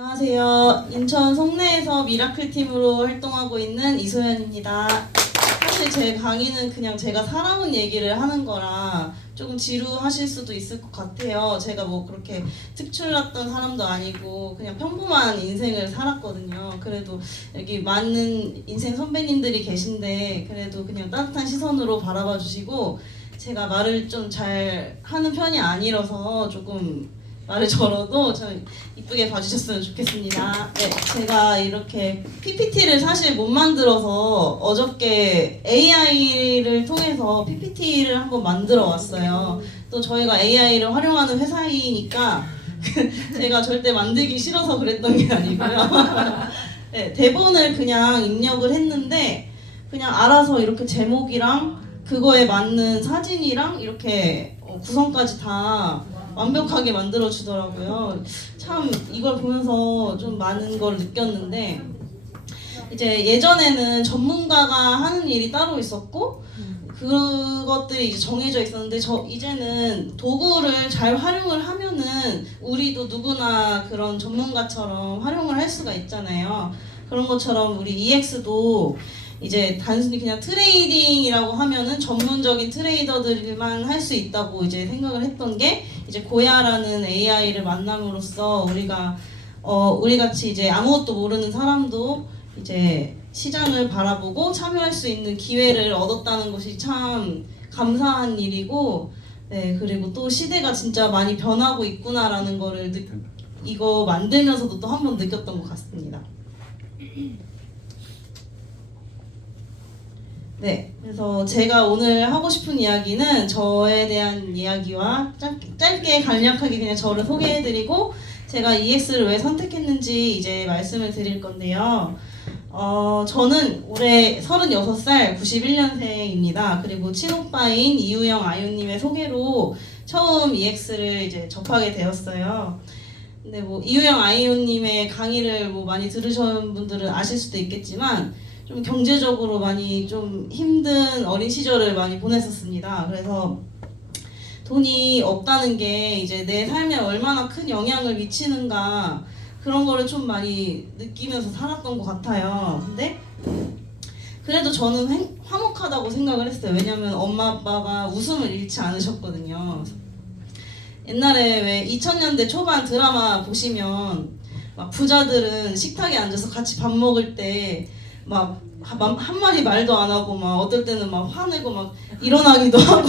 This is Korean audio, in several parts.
안녕하세요. 인천 송내에서 미라클 팀으로 활동하고 있는 이소연입니다. 사실 제 강의는 그냥 제가 살아온 얘기를 하는 거라 조금 지루하실 수도 있을 것 같아요. 제가 뭐 그렇게 특출났던 사람도 아니고 그냥 평범한 인생을 살았거든요. 그래도 여기 많은 인생 선배님들이 계신데 그래도 그냥 따뜻한 시선으로 바라봐 주시고, 제가 말을 좀 잘 하는 편이 아니라서 조금 말을 절어도 좀 이쁘게 봐주셨으면 좋겠습니다. 네, 제가 이렇게 PPT를 사실 못 만들어서 어저께 AI를 통해서 PPT를 한번 만들어 왔어요. 또 저희가 AI를 활용하는 회사이니까 제가 절대 만들기 싫어서 그랬던 게 아니고요. 네, 대본을 그냥 입력을 했는데 그냥 알아서 이렇게 제목이랑 그거에 맞는 사진이랑 이렇게 구성까지 다 완벽하게 만들어 주더라고요. 참 이걸 보면서 좀 많은 걸 느꼈는데, 이제 예전에는 전문가가 하는 일이 따로 있었고 그것들이 이제 정해져 있었는데, 이제는 도구를 잘 활용을 하면은 우리도 누구나 그런 전문가처럼 활용을 할 수가 있잖아요. 그런 것처럼 우리 EX도 이제 단순히 그냥 트레이딩이라고 하면은 전문적인 트레이더들만 할 수 있다고 이제 생각을 했던 게, 이제 고야라는 AI를 만남으로써 우리 같이 이제 아무것도 모르는 사람도 이제 시장을 바라보고 참여할 수 있는 기회를 얻었다는 것이 참 감사한 일이고, 네, 그리고 또 시대가 진짜 많이 변하고 있구나라는 거를 이거 만들면서도 또 한 번 느꼈던 것 같습니다. 네, 그래서 제가 오늘 하고 싶은 이야기는 저에 대한 이야기와 짧게 간략하게 그냥 저를 소개해드리고 제가 EX를 왜 선택했는지 이제 말씀을 드릴 건데요. 저는 올해 36살 91년생입니다. 그리고 친오빠인 이우영 아이오님의 소개로 처음 EX를 이제 접하게 되었어요. 근데 뭐 이우영 아이오님의 강의를 뭐 많이 들으신 분들은 아실 수도 있겠지만, 좀 경제적으로 많이 좀 힘든 어린 시절을 많이 보냈었습니다. 그래서 돈이 없다는 게 이제 내 삶에 얼마나 큰 영향을 미치는가, 그런 거를 좀 많이 느끼면서 살았던 것 같아요. 근데 그래도 저는 화목하다고 생각을 했어요. 왜냐면 엄마 아빠가 웃음을 잃지 않으셨거든요. 옛날에 왜 2000년대 초반 드라마 보시면 막 부자들은 식탁에 앉아서 같이 밥 먹을 때 막 한마디 말도 안 하고 막 어떨 때는 막 화내고 막 일어나기도 하고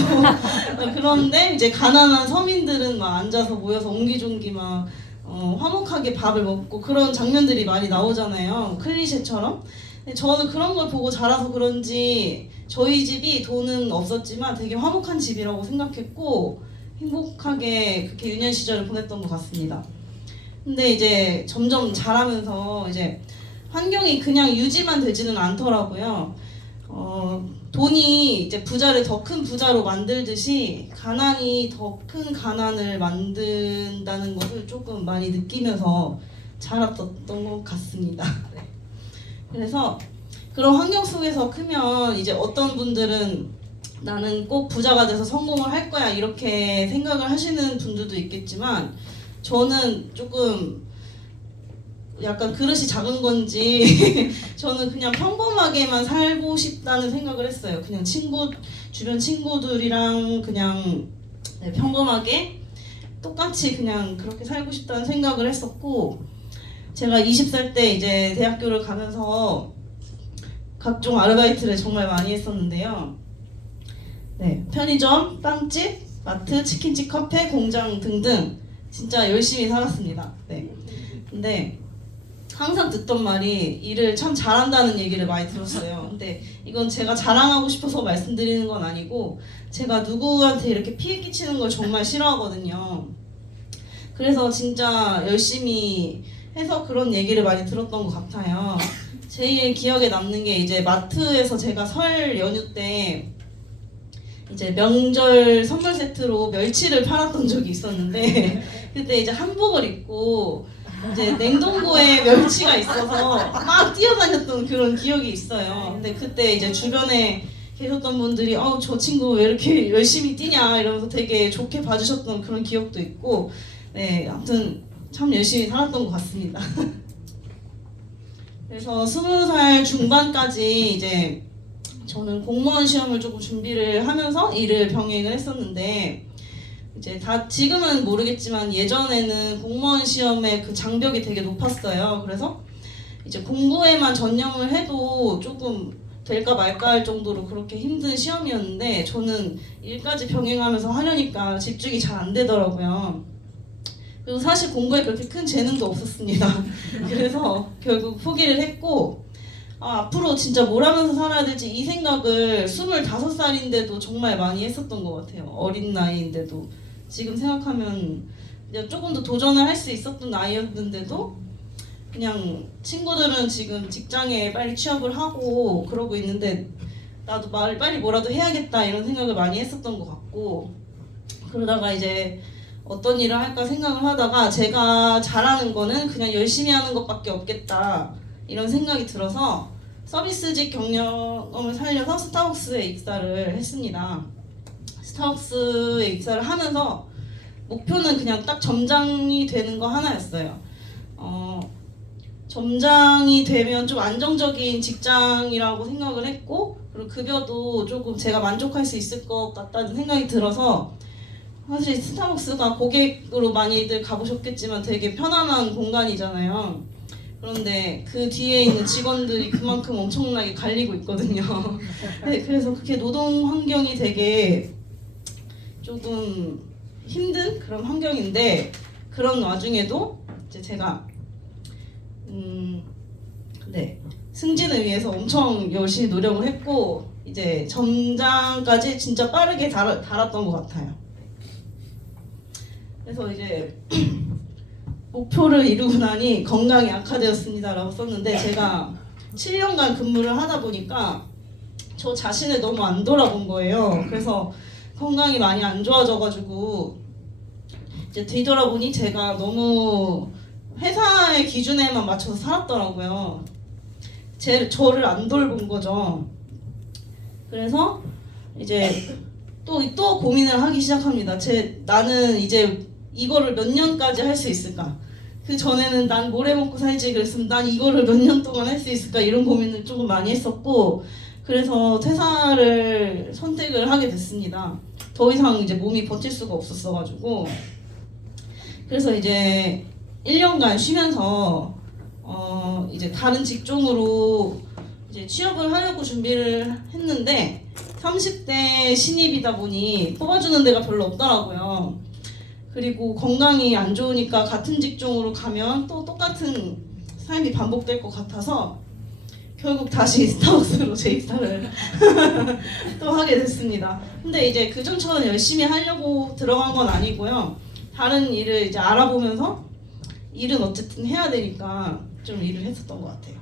그런데 이제 가난한 서민들은 막 앉아서 모여서 옹기종기 막 화목하게 밥을 먹고 그런 장면들이 많이 나오잖아요. 클리셰처럼. 근데 저는 그런 걸 보고 자라서 그런지 저희 집이 돈은 없었지만 되게 화목한 집이라고 생각했고 행복하게 그렇게 유년 시절을 보냈던 것 같습니다. 근데 이제 점점 자라면서 이제 환경이 그냥 유지만 되지는 않더라고요. 돈이 이제 부자를 더 큰 부자로 만들듯이 가난이 더 큰 가난을 만든다는 것을 조금 많이 느끼면서 자랐던 것 같습니다. 네. 그래서 그런 환경 속에서 크면 이제 어떤 분들은 나는 꼭 부자가 돼서 성공을 할 거야 이렇게 생각을 하시는 분들도 있겠지만, 저는 조금 약간 그릇이 작은 건지 저는 그냥 평범하게만 살고 싶다는 생각을 했어요. 그냥 주변 친구들이랑 그냥 평범하게 똑같이 그냥 그렇게 살고 싶다는 생각을 했었고, 제가 20살 때 이제 대학교를 가면서 각종 아르바이트를 정말 많이 했었는데요. 네, 편의점, 빵집, 마트, 치킨집, 카페, 공장 등등 진짜 열심히 살았습니다. 네. 근데 항상 듣던 말이 일을 참 잘한다는 얘기를 많이 들었어요. 근데 이건 제가 자랑하고 싶어서 말씀드리는 건 아니고, 제가 누구한테 이렇게 피해 끼치는 걸 정말 싫어하거든요. 그래서 진짜 열심히 해서 그런 얘기를 많이 들었던 것 같아요. 제일 기억에 남는 게 이제 마트에서 제가 설 연휴 때 이제 명절 선물 세트로 멸치를 팔았던 적이 있었는데 그때 이제 한복을 입고 이제 냉동고에 멸치가 있어서 막 뛰어다녔던 그런 기억이 있어요. 근데 그때 이제 주변에 계셨던 분들이 저 친구 왜 이렇게 열심히 뛰냐 이러면서 되게 좋게 봐주셨던 그런 기억도 있고, 네, 아무튼 참 열심히 살았던 것 같습니다. 그래서 20살 중반까지 이제 저는 공무원 시험을 조금 준비를 하면서 일을 병행을 했었는데, 이제 다 지금은 모르겠지만 예전에는 공무원 시험의 그 장벽이 되게 높았어요. 그래서 이제 공부에만 전념을 해도 조금 될까 말까 할 정도로 그렇게 힘든 시험이었는데, 저는 일까지 병행하면서 하려니까 집중이 잘 안 되더라고요. 그리고 사실 공부에 그렇게 큰 재능도 없었습니다. 그래서 결국 포기를 했고, 앞으로 진짜 뭘 하면서 살아야 될지 이 생각을 25살인데도 정말 많이 했었던 것 같아요. 어린 나이인데도. 지금 생각하면 이제 조금 더 도전을 할 수 있었던 나이였는데도 그냥 친구들은 지금 직장에 빨리 취업을 하고 그러고 있는데 나도 빨리 뭐라도 해야겠다 이런 생각을 많이 했었던 것 같고, 그러다가 이제 어떤 일을 할까 생각을 하다가 제가 잘하는 거는 그냥 열심히 하는 것밖에 없겠다 이런 생각이 들어서 서비스직 경력을 살려서 스타벅스에 입사를 했습니다. 스타벅스에 입사를 하면서 목표는 그냥 딱 점장이 되는 거 하나였어요. 점장이 되면 좀 안정적인 직장이라고 생각을 했고, 그리고 급여도 조금 제가 만족할 수 있을 것 같다는 생각이 들어서, 사실 스타벅스가 고객으로 많이들 가보셨겠지만 되게 편안한 공간이잖아요. 그런데 그 뒤에 있는 직원들이 그만큼 엄청나게 갈리고 있거든요. 네, 그래서 그렇게 노동 환경이 되게 조금 힘든 그런 환경인데, 그런 와중에도 이제 제가 승진을 위해서 엄청 열심히 노력을 했고, 이제 점장까지 진짜 빠르게 달았던 것 같아요. 그래서 이제 목표를 이루고 나니 건강이 악화되었습니다라고 썼는데, 제가 7년간 근무를 하다 보니까 저 자신을 너무 안 돌아본 거예요. 그래서 건강이 많이 안 좋아져가지고 이제 뒤돌아보니 제가 너무 회사의 기준에만 맞춰서 살았더라고요. 저를 안 돌본 거죠. 그래서 이제 또 고민을 하기 시작합니다. 나는 이제 이거를 몇 년까지 할 수 있을까? 그 전에는 난 뭘 해먹고 살지 그랬으면 난 이거를 몇 년 동안 할 수 있을까? 이런 고민을 조금 많이 했었고, 그래서 퇴사를 선택을 하게 됐습니다. 더 이상 이제 몸이 버틸 수가 없었어가지고. 그래서 이제 1년간 쉬면서 이제 다른 직종으로 이제 취업을 하려고 준비를 했는데, 30대 신입이다 보니 뽑아주는 데가 별로 없더라고요. 그리고 건강이 안 좋으니까 같은 직종으로 가면 또 똑같은 삶이 반복될 것 같아서 결국 다시 스타벅스로 재입사를 또 하게 됐습니다. 근데 이제 그전처럼 열심히 하려고 들어간 건 아니고요. 다른 일을 이제 알아보면서 일은 어쨌든 해야 되니까 좀 일을 했었던 것 같아요.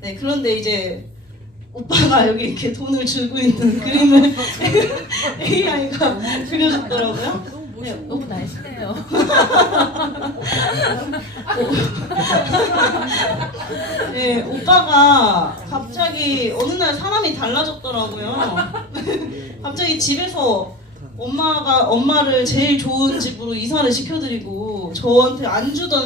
네, 그런데 이제 오빠가 여기 이렇게 돈을 주고 있는 그림을 AI가 그려줬더라고요. 너무 날씬해요. 네, 오빠가 갑자기 어느 날 사람이 달라졌더라고요. 갑자기 집에서 엄마를 제일 좋은 집으로 이사를 시켜드리고 저한테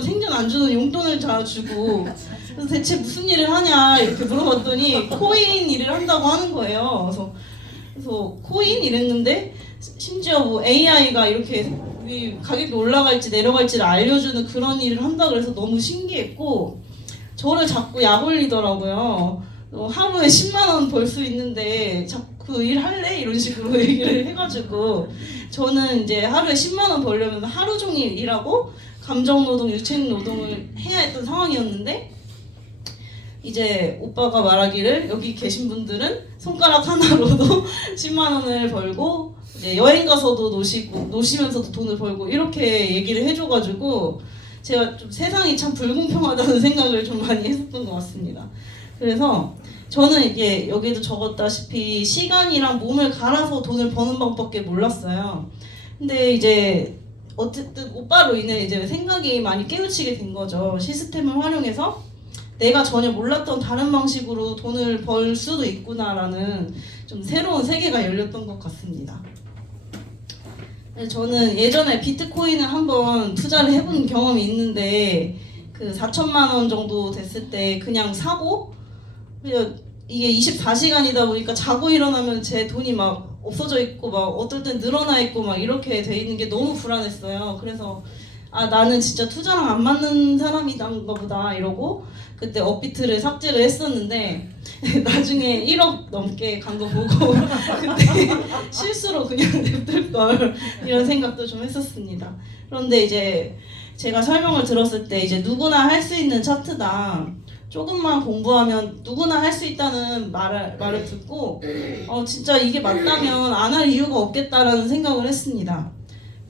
생전 안 주던 용돈을 다 주고, 그래서 대체 무슨 일을 하냐 이렇게 물어봤더니 코인 일을 한다고 하는 거예요. 그래서 코인 이랬는데 심지어 뭐 AI가 이렇게 가격이 올라갈지 내려갈지를 알려주는 그런 일을 한다 그래서 너무 신기했고, 저를 자꾸 약 올리더라고요. 하루에 10만 원 벌 수 있는데 자꾸 그 일 할래? 이런 식으로 얘기를 해가지고, 저는 이제 하루에 10만 원 벌려면 하루 종일 일하고 감정노동, 유책노동을 해야 했던 상황이었는데, 이제 오빠가 말하기를 여기 계신 분들은 손가락 하나로도 10만 원을 벌고 이제 여행 가서도 노시면서도 돈을 벌고 이렇게 얘기를 해줘가지고 제가 좀 세상이 참 불공평하다는 생각을 좀 많이 했었던 것 같습니다. 그래서 저는 이게 여기도 적었다시피 시간이랑 몸을 갈아서 돈을 버는 방법밖에 몰랐어요. 근데 이제 어쨌든 오빠로 인해 이제 생각이 많이 깨우치게 된 거죠. 시스템을 활용해서 내가 전혀 몰랐던 다른 방식으로 돈을 벌 수도 있구나라는 좀 새로운 세계가 열렸던 것 같습니다. 네, 저는 예전에 비트코인을 한번 투자를 해본 경험이 있는데 그 4천만 원 정도 됐을 때 그냥 사고 그냥 이게 24시간이다 보니까 자고 일어나면 제 돈이 막 없어져 있고 막 어떨 땐 늘어나 있고 막 이렇게 돼 있는 게 너무 불안했어요. 그래서 아 나는 진짜 투자랑 안 맞는 사람이단가 보다 이러고 그때 업비트를 삭제를 했었는데 나중에 1억 넘게 간 거 보고 그때 실수로 그냥 냅둘 걸 이런 생각도 좀 했었습니다. 그런데 이제 제가 설명을 들었을 때 이제 누구나 할 수 있는 차트다. 조금만 공부하면 누구나 할 수 있다는 말을 듣고 진짜 이게 맞다면 안 할 이유가 없겠다라는 생각을 했습니다.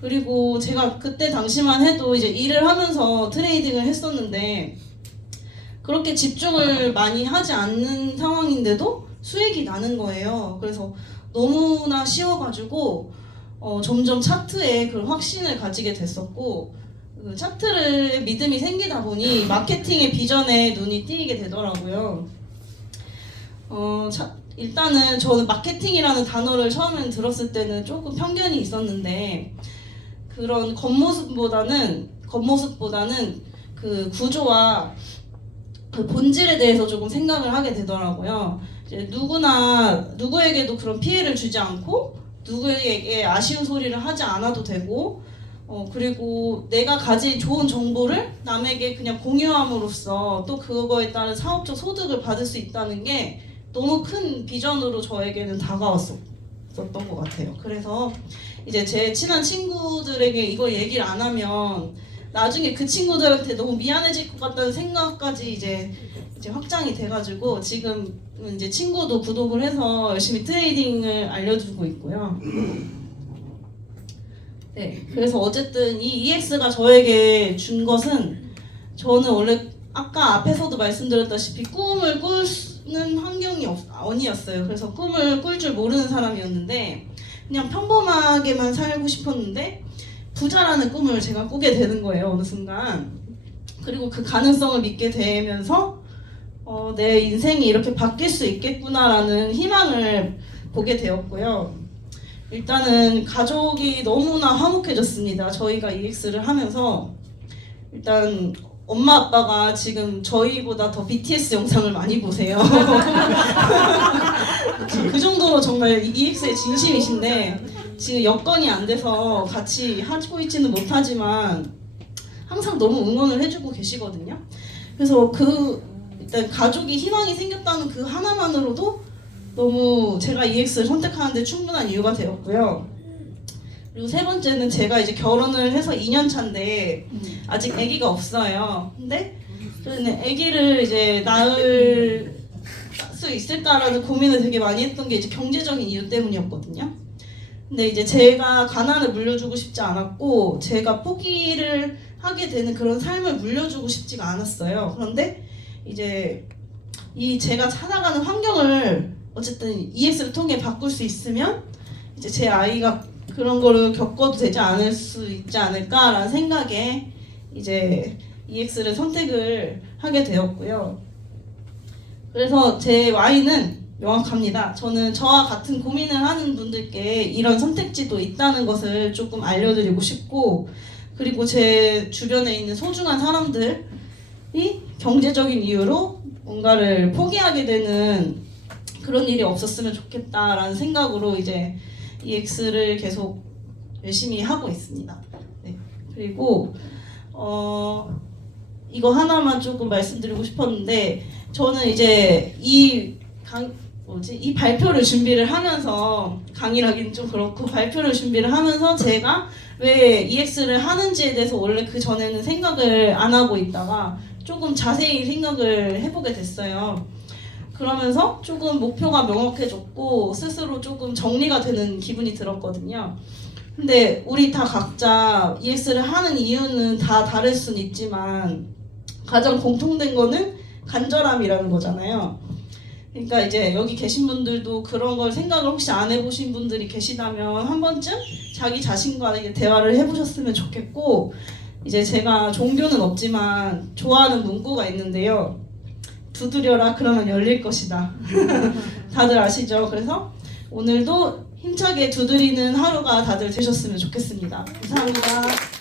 그리고 제가 그때 당시만 해도 이제 일을 하면서 트레이딩을 했었는데 그렇게 집중을 많이 하지 않는 상황인데도 수익이 나는 거예요. 그래서 너무나 쉬워가지고 점점 차트에 그 확신을 가지게 됐었고 그 차트를 믿음이 생기다 보니 마케팅의 비전에 눈이 띄게 되더라고요. 일단은 저는 마케팅이라는 단어를 처음엔 들었을 때는 조금 편견이 있었는데 그런 겉모습보다는 그 구조와 그 본질에 대해서 조금 생각을 하게 되더라고요. 이제 누구에게도 그런 피해를 주지 않고 누구에게 아쉬운 소리를 하지 않아도 되고 그리고 내가 가진 좋은 정보를 남에게 그냥 공유함으로써 또 그거에 따른 사업적 소득을 받을 수 있다는 게 너무 큰 비전으로 저에게는 다가왔었던 것 같아요. 그래서 이제 제 친한 친구들에게 이걸 얘기를 안 하면 나중에 그 친구들한테 너무 미안해질 것 같다는 생각까지 이제 확장이 돼가지고 지금 이제 친구도 구독을 해서 열심히 트레이딩을 알려주고 있고요. 네, 그래서 어쨌든 이 EX가 저에게 준 것은 저는 원래 아까 앞에서도 말씀드렸다시피 꿈을 꾸는 환경이 아니었어요. 그래서 꿈을 꿀 줄 모르는 사람이었는데 그냥 평범하게만 살고 싶었는데 부자라는 꿈을 제가 꾸게 되는 거예요, 어느 순간. 그리고 그 가능성을 믿게 되면서 내 인생이 이렇게 바뀔 수 있겠구나라는 희망을 보게 되었고요. 일단은 가족이 너무나 화목해졌습니다. 저희가 EX를 하면서 일단 엄마 아빠가 지금 저희보다 더 BTS 영상을 많이 보세요. 그 정도로 정말 EX의 진심이신데 지금 여건이 안 돼서 같이 하고 있지는 못하지만 항상 너무 응원을 해주고 계시거든요. 그래서 일단 가족이 희망이 생겼다는 그 하나만으로도 너무 제가 EX를 선택하는데 충분한 이유가 되었고요. 그리고 세 번째는 제가 이제 결혼을 해서 2년 차인데 아직 아기가 없어요. 근데 저는 아기를 이제 낳을 수 있을까라는 고민을 되게 많이 했던 게 이제 경제적인 이유 때문이었거든요. 근데 이제 제가 가난을 물려주고 싶지 않았고 제가 포기를 하게 되는 그런 삶을 물려주고 싶지가 않았어요. 그런데 이제 제가 살아가는 환경을 어쨌든 EX를 통해 바꿀 수 있으면 이제 제 아이가 그런 거를 겪어도 되지 않을 수 있지 않을까라는 생각에 이제 EX를 선택을 하게 되었고요. 그래서 제 Y는 명확합니다. 저는 저와 같은 고민을 하는 분들께 이런 선택지도 있다는 것을 조금 알려드리고 싶고 그리고 제 주변에 있는 소중한 사람들이 경제적인 이유로 뭔가를 포기하게 되는 그런 일이 없었으면 좋겠다라는 생각으로 이제 EX를 계속 열심히 하고 있습니다. 네. 그리고 이거 하나만 조금 말씀드리고 싶었는데 저는 이제 이 발표를 준비를 하면서 강의라기는 좀 그렇고 발표를 준비를 하면서 제가 왜 EX를 하는지에 대해서 원래 그 전에는 생각을 안 하고 있다가 조금 자세히 생각을 해보게 됐어요. 그러면서 조금 목표가 명확해졌고 스스로 조금 정리가 되는 기분이 들었거든요. 근데 우리 다 각자 EX를 하는 이유는 다 다를 순 있지만 가장 공통된 거는 간절함이라는 거잖아요. 그러니까 이제 여기 계신 분들도 그런 걸 생각을 혹시 안 해보신 분들이 계시다면 한 번쯤 자기 자신과 대화를 해보셨으면 좋겠고 이제 제가 종교는 없지만 좋아하는 문구가 있는데요. 두드려라 그러면 열릴 것이다. 다들 아시죠? 그래서 오늘도 힘차게 두드리는 하루가 다들 되셨으면 좋겠습니다. 감사합니다.